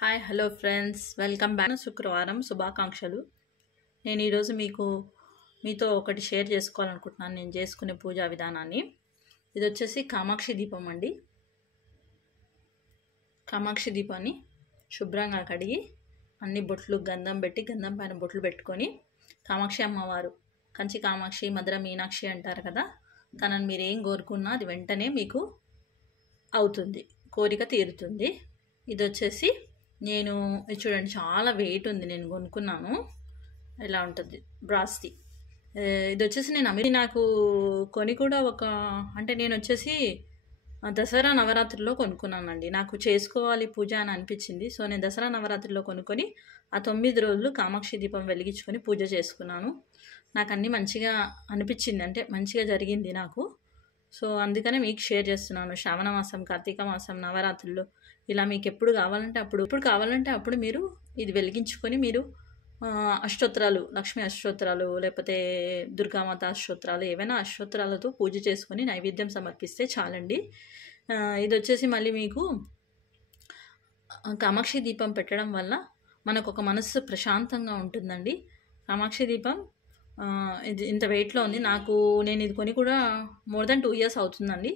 Hi hello friends, welcome back. శుక్రవారం శుభాకాంక్షలు. నేను ఈరోజు మీతో ఒకటి షేర్ చేసుకోవాలనుకుంటున్నాను. నేను చేసుకునే పూజా విధానాన్ని. ఇది వచ్చేసి కామాక్షి దీపం అండి. కామాక్షి దీపాన్ని శుభ్రంగా కడిగి అన్ని బొట్లు గంధం పెట్టి, గంధం పైన బొట్లు పెట్టుకొని, కామాక్షి అమ్మవారు, కంచి కామాక్షి, మధుర మీనాక్షి అంటారు కదా, తనని మీరు ఏం కోరుకున్నా అది వెంటనే మీకు అవుతుంది, కోరిక తీరుతుంది. ఇది వచ్చేసి నేను ఇది చూడండి, చాలా వెయిట్ ఉంది. నేను కొనుక్కున్నాను. ఇలా ఉంటుంది బ్రాస్ది. ఇది వచ్చేసి నాకు కొని కూడా నేను వచ్చేసి దసరా నవరాత్రిలో కొనుక్కున్నానండి. నాకు చేసుకోవాలి పూజ అని అనిపించింది. సో నేను దసరా నవరాత్రిలో కొనుక్కొని ఆ 9 రోజులు కామాక్షి దీపం వెలిగించుకొని పూజ చేసుకున్నాను. నాకు అన్నీ మంచిగా అనిపించింది, అంటే మంచిగా జరిగింది నాకు. సో అందుకనే మీకు షేర్ చేస్తున్నాను. శ్రావణ మాసం, కార్తీక మాసం, నవరాత్రుల్లో ఇలా మీకు ఎప్పుడు కావాలంటే అప్పుడు మీరు ఇది వెలిగించుకొని మీరు అష్టోత్తరాలు, లక్ష్మీ అష్టోత్తరాలు, లేకపోతే దుర్గామాత అష్టోత్తరాలు, ఏవైనా అష్టోత్తరాలతో పూజ చేసుకొని నైవేద్యం సమర్పిస్తే చాలండి. ఇది వచ్చేసి మళ్ళీ మీకు కామాక్షి దీపం పెట్టడం వల్ల మనకు ఒక మనస్సు ప్రశాంతంగా ఉంటుందండి. కామాక్షి దీపం ఇది ఇంత వెయిట్లో ఉంది. నేను ఇది కొని కూడా మోర్ దెన్ 2 years అవుతుందండి.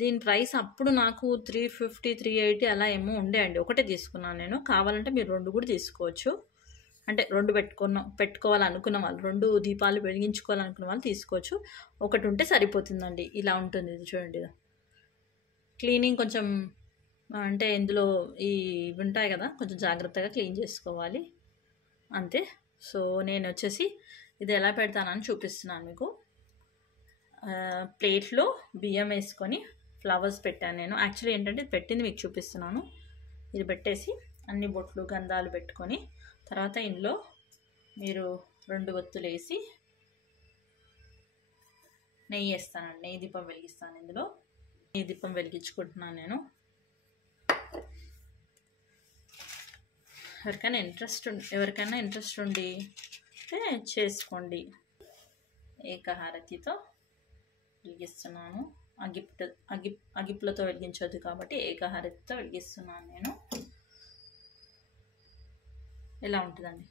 దీని ప్రైస్ అప్పుడు నాకు 350, 380 అలా ఏమో ఉండే అండి. ఒకటే తీసుకున్నాను నేను. కావాలంటే మీరు 2 కూడా తీసుకోవచ్చు. అంటే 2 పెట్టుకోవాలనుకున్న వాళ్ళు, 2 దీపాలు వెలిగించుకోవాలనుకున్న వాళ్ళు తీసుకోవచ్చు. ఒకటి ఉంటే సరిపోతుందండి. ఇలా ఉంటుంది. ఇది చూడండి. క్లీనింగ్ కొంచెం అంటే ఇందులో ఇవి ఉంటాయి కదా, కొంచెం జాగ్రత్తగా క్లీన్ చేసుకోవాలి అంతే. సో నేను వచ్చేసి ఇది ఎలా పెడతానని చూపిస్తున్నాను మీకు. ప్లేట్లో బియ్యం వేసుకొని ఫ్లవర్స్ పెట్టాను నేను. యాక్చువల్లీ ఏంటంటే పెట్టింది మీకు చూపిస్తున్నాను. ఇది పెట్టేసి అన్ని బొట్లు గంధాలు పెట్టుకొని తర్వాత ఇందులో మీరు 2 ఒత్తులు వేసి నెయ్యి వేస్తానండి. నెయ్యి దీపం వెలిగిస్తాను. ఇందులో నెయ్యి దీపం వెలిగించుకుంటున్నాను నేను. ఎవరికైనా ఇంట్రెస్ట్ ఉండి చేసుకోండి. ఏకహారతితో వెలిగిస్తున్నాను. అగిప్పులతో వెలిగించొద్దు కాబట్టి ఏకహారతితో వెలిగిస్తున్నాను నేను. ఇలా ఉంటుందండి.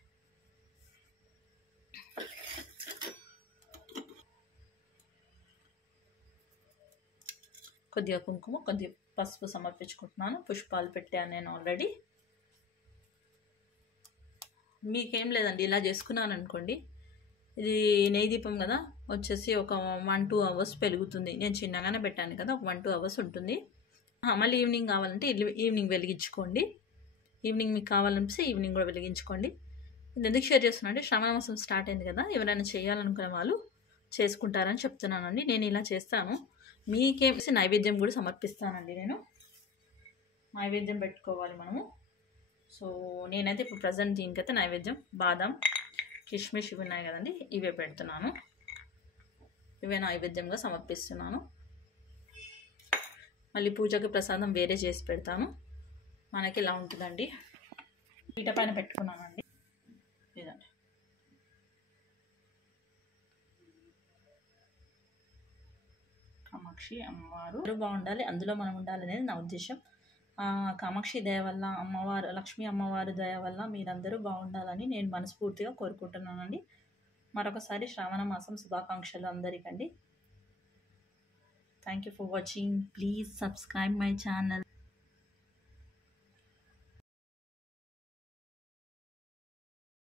కొద్దిగా కుంకుమ, కొద్దిగా పసుపు సమర్పించుకుంటున్నాను. పుష్పాలు పెట్టాను నేను ఆల్రెడీ. మీకేం లేదండి, ఇలా చేసుకున్నాను అనుకోండి. ఇది నెయ్యి దీపం కదా, వచ్చేసి ఒక 1-2 hours పెరుగుతుంది. నేను చిన్నగానే పెట్టాను కదా, ఒక 1-2 hours ఉంటుంది. మళ్ళీ ఈవినింగ్ కావాలంటే ఈవినింగ్ వెలిగించుకోండి. ఈవినింగ్ మీకు కావాలనిపిస్తే ఈవినింగ్ కూడా వెలిగించుకోండి. ఇది ఎందుకు షేర్ చేస్తున్నా అంటే శ్రావణ మాసం స్టార్ట్ అయింది కదా, ఎవరైనా చేయాలనుకునే వాళ్ళు చేసుకుంటారని చెప్తున్నానండి. నేను ఇలా చేస్తాను. మీకేం నైవేద్యం కూడా సమర్పిస్తానండి. నేను నైవేద్యం పెట్టుకోవాలి మనము. సో నేనైతే ఇప్పుడు ప్రజెంట్ దీనికైతే నైవేద్యం బాదం, కిష్మిష్ ఇవి ఉన్నాయి కదండి, ఇవే పెడుతున్నాను. ఇవే నైవేద్యంగా సమర్పిస్తున్నాను. మళ్ళీ పూజకి ప్రసాదం వేరే చేసి పెడతాను. మనకి ఇలా ఉంటుందండి. పీట పైన పెట్టుకున్నానండి. ఇదండి. కామాక్షి అమ్మవారు బాగుండాలి, అందులో మనం ఉండాలి అనేది నా ఉద్దేశం. కామాక్షి దయ వల్ల, లక్ష్మీ అమ్మవారి దయ వల్ల మీరందరూ బాగుండాలని నేను మనస్ఫూర్తిగా కోరుకుంటున్నానండి. మరొకసారి శ్రావణ మాసం శుభాకాంక్షలు అందరికండి. Thank you for watching. Please subscribe my channel.